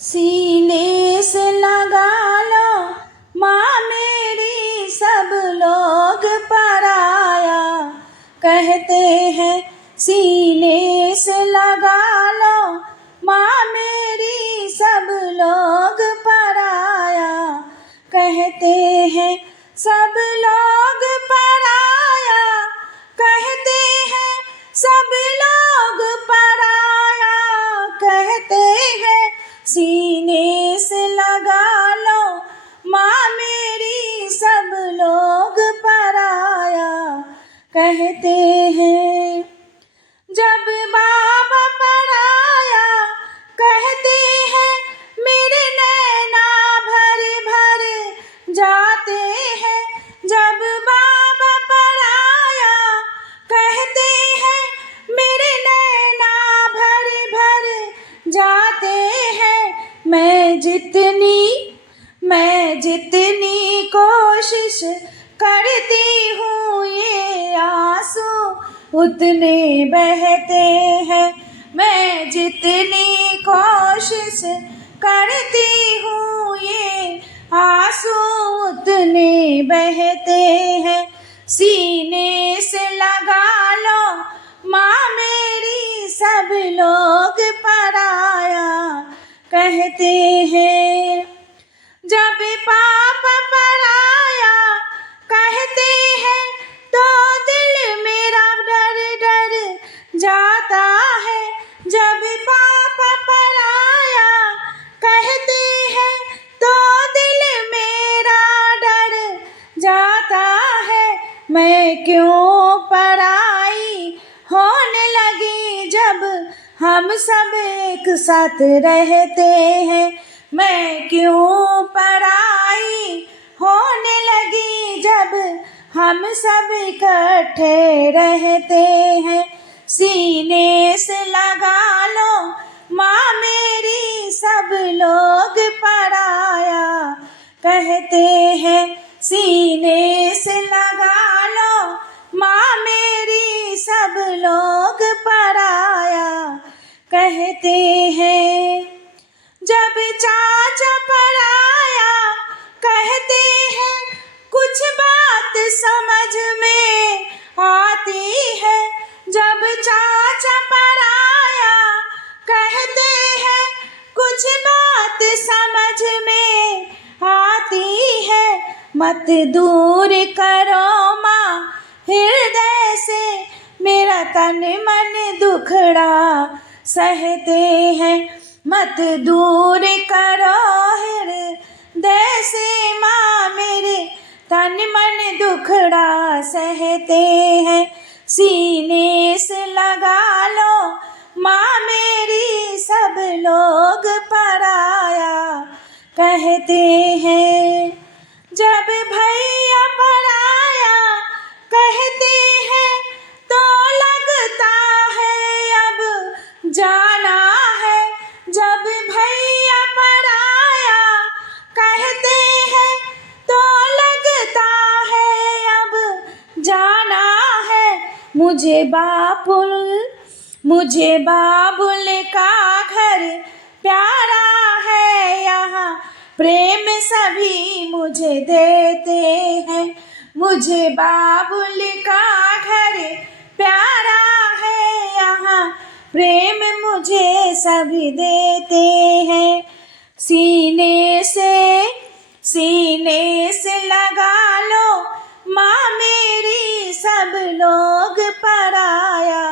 सीने से लगा लो माँ मेरी, सब लोग पराया कहते हैं। सीने से लगा लो माँ मेरी, सब लोग पराया कहते हैं। सब लोग पराया कहते हैं, सब लोग पराया कहते हैं। सीने से लगा लो माँ मेरी, सब लोग पराया कहते हैं। जब बाबा पराया कहते हैं, मेरे नैना भर भर जाते हैं। जब बाबा पराया कहते हैं, मेरे नैना भर भर जाते हैं। मैं जितनी कोशिश करती हूँ, ये आंसू उतने बहते हैं। मैं जितनी कोशिश करती हूँ, ये आंसू उतने बहते हैं। सीने से लगा लो माँ मेरी, सब लोग पराया कहते हैं। जब पापा पराया कहते हैं, तो दिल मेरा डर डर जाता है। जब पापा पराया कहते हैं, तो दिल मेरा डर जाता है। मैं क्यों पराई होने लगी, जब हम सब एक साथ रहते हैं। मैं क्यों पराई होने लगी, जब हम सब इकट्ठे रहते हैं। सीने से लगा लो माँ मेरी, सब लोग पराया कहते हैं। सीने से लगा लो माँ मेरी, सब लोग पराया कहते हैं। जब चाचा पराया कहते हैं, कुछ बात समझ में आती है। जब चाचा पराया कहते हैं, कुछ बात समझ में आती है। मत दूर करो माँ हृदय से, मेरा तन मन दुखड़ा सहते हैं। मत दूर करो हृदय से माँ, मेरे तन मन दुखड़ा सहते हैं। सीने से लगा लो माँ मेरी, सब लोग पराया कहते हैं। जब भैया पराया कहते हैं, तो लगता है अब जाना है। जब भैया पराया कहते हैं, तो लगता है अब जाना है। मुझे बाबुल का घर प्यारा है, यहाँ प्रेम सभी मुझे देते हैं। मुझे बाबुल का घर प्यारा है, यहाँ प्रेम मुझे सभी देते हैं। सीने से लगा लो माँ मेरी, सब लोग पराया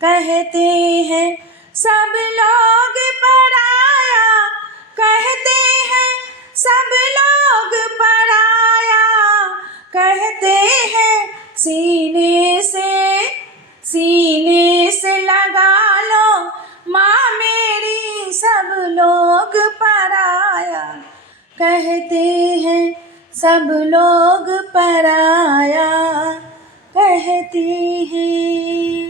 कहते हैं। सब लोग पराया कहते हैं, सब लोग पराया कहते हैं। सीने से लगा लो माँ मेरी, सब लोग पराया कहते हैं। सब लोग पराया कहते हैं।